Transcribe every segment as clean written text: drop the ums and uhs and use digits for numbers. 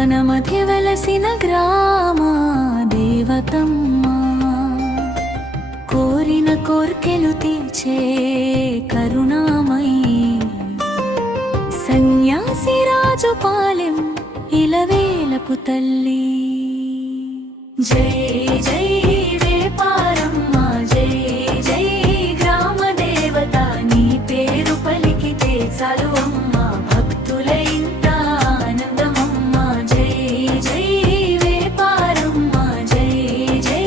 వన మధ్య వెలసిన గ్రామ దేవతమ్మ, కోరిన కోర్కెలు తీర్చే కరుణామయీ, సన్యాసి రాజు పాలెం ఇలవేలపు తల్లి. జై జై వేపారమ్మ, జై జై గ్రామ దేవత, నీ పేరు పలికితే చాలు అమ్మ, భక్తుల ఇంత ఆనందమమ్మ. జై జై వేపారమ్మ, జై జై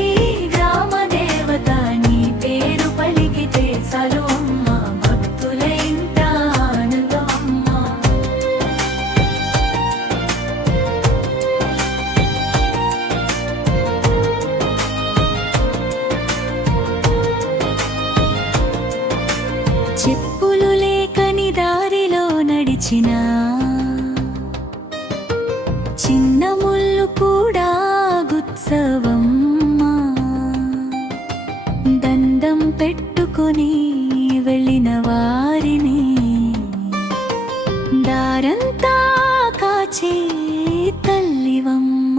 గ్రామ దేవత, నీ పేరు పలికితే చాలు అమ్మ, భక్తుల ఇంత ఆనందమమ్మ. చెప్పులు లేకని దారిలో నడిచినా, చిన్న ముళ్ళు కూడా గుత్సవమ్మ, దండం పెట్టుకుని వెళ్ళిన వారిని దారంతా కాచే తల్లివమ్మ.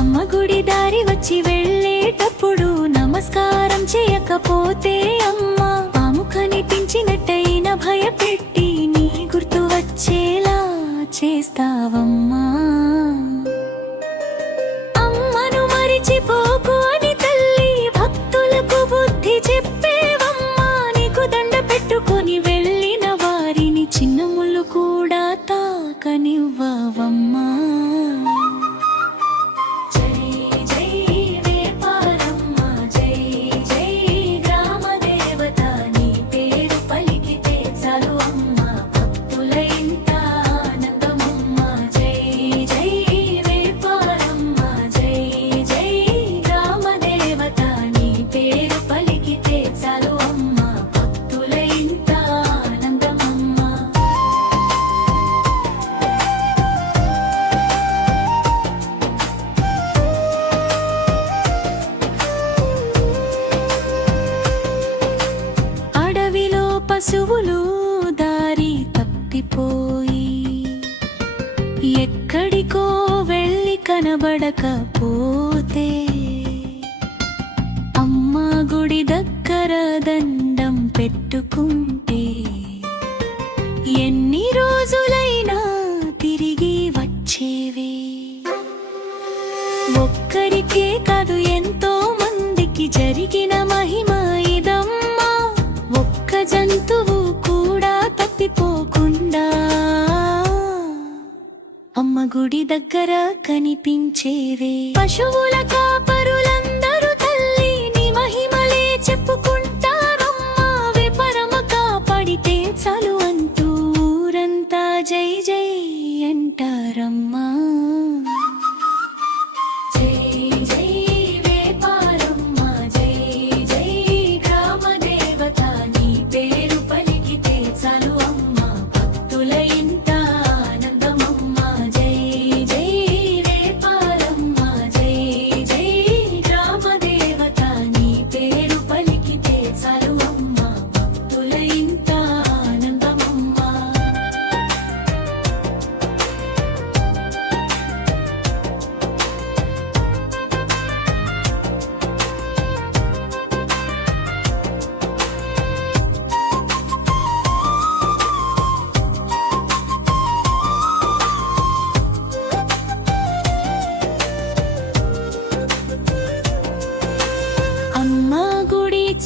అమ్మ గుడి దారి వచ్చి వెళ్ళేటప్పుడు నమస్కారం చేయకపోతే అమ్మ పాము కనిపించినట్టయిన భయపెట్టి నీ గుర్తు వచ్చేలా చేస్తావమ్మా. అమ్మను మరిచిపోకు అని తల్లి భక్తులకు బుద్ధి చెప్పేవమ్మా, నీకు దండ పెట్టుకొని వెళ్ళిన వారిని చిన్న ముళ్ళు కూడా తాకనివ్వవమ్మా. పశువులు దారి తప్పిపోయి ఎక్కడికో వెళ్ళి కనబడకపోతే అమ్మ గుడి దగ్గర దండం పెట్టుకుంటే ఎన్ని రోజులైనా తిరిగి వచ్చేవే. ఒక్కరికే కాదు ఎంతో మందికి జరిగిన మహిమ ఇదమ్మా, ఒక్క జంతువు కూడా తప్పిపోకుండా అమ్మ గుడి దగ్గర కనిపించేవే. పశువుల కాపరులందరూ తల్లి నీ మహిమలే చెప్పుకుంటారమ్మా, విపరమ కాపాడితే చాలు అంటూ ఊరంతా జై జై అంటారమ్మా.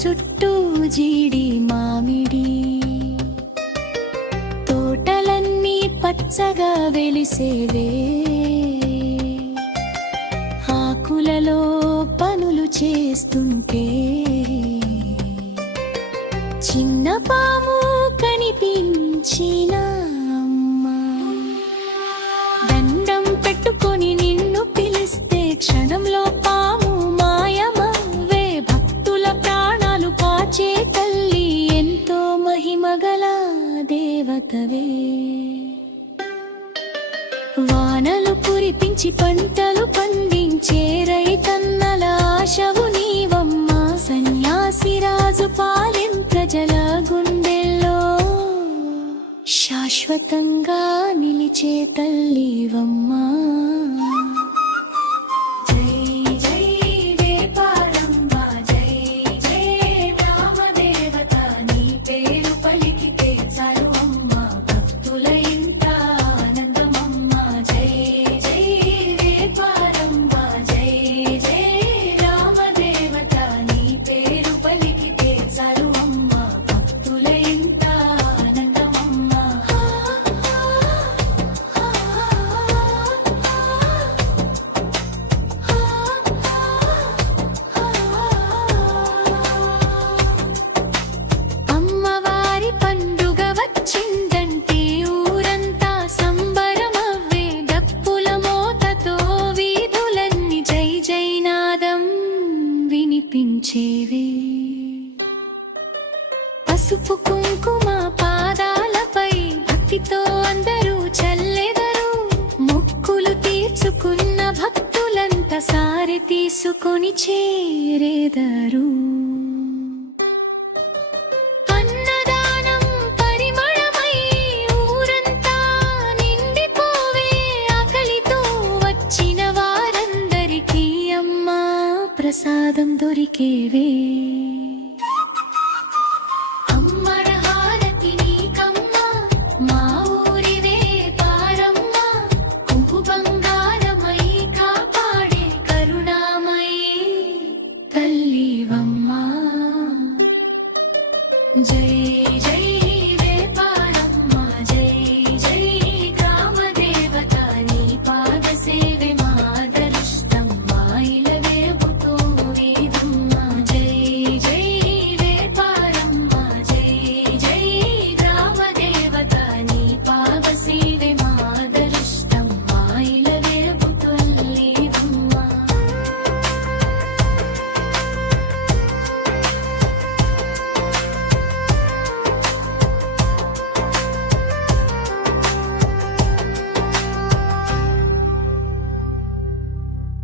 చుట్టూ జీడి మామిడి తోటలన్నీ పచ్చగా వెలిసేవే, ఆకులలో పనులు చేస్తుంటే చిన్న పాము కనిపించిన అమ్మా, దండం పెట్టుకొని నిన్ను పిలిస్తే క్షణంలో పాము మాయమవ్వే. భక్తుల ప్రాణాలు కాచే తల్లి ఎంతో మహిమగల దేవతవే. వానలు కురిపించి పంటలు పండించే రైతన్నల ఆశవు నీవమ్మా, సన్యాసి రాజు పాలెం ప్రజల గుండెల్లో శాశ్వతంగా నిలిచే తల్లివమ్మా. జై జై వేపారమ్మ, జై జై గ్రామదేవత, నీ పేరు పలికితే చాలు అమ్మ, భక్తుల ఇంట ఆనందమమ్మ. జై జై వేపారమ్మ, జై జై గ్రామదేవత, నీ పేరు పలికితే చాలు అమ్మ, భక్తుల ఇంట ఆనందమమ్మ. అమ్మవారి పండుగ వచ్చిందంటే ఊరంతా సంబరమవ్వే, డప్పుల మోతతో వీధులన్నీ జై జైనాదం వినిపించేవే. పసుపు కుంకుమ పాదాలపై భక్తితో అందరూ చల్లెదరు, మొక్కులు తీర్చుకున్న భక్తులంతా సారి తీసుకొని చేరేదరు. అన్నదానం పరిమళమై ఊరంతా నిండిపోవే, ఆకలితో వచ్చిన వారందరికీ అమ్మా ప్రసాదం దొరికేవే.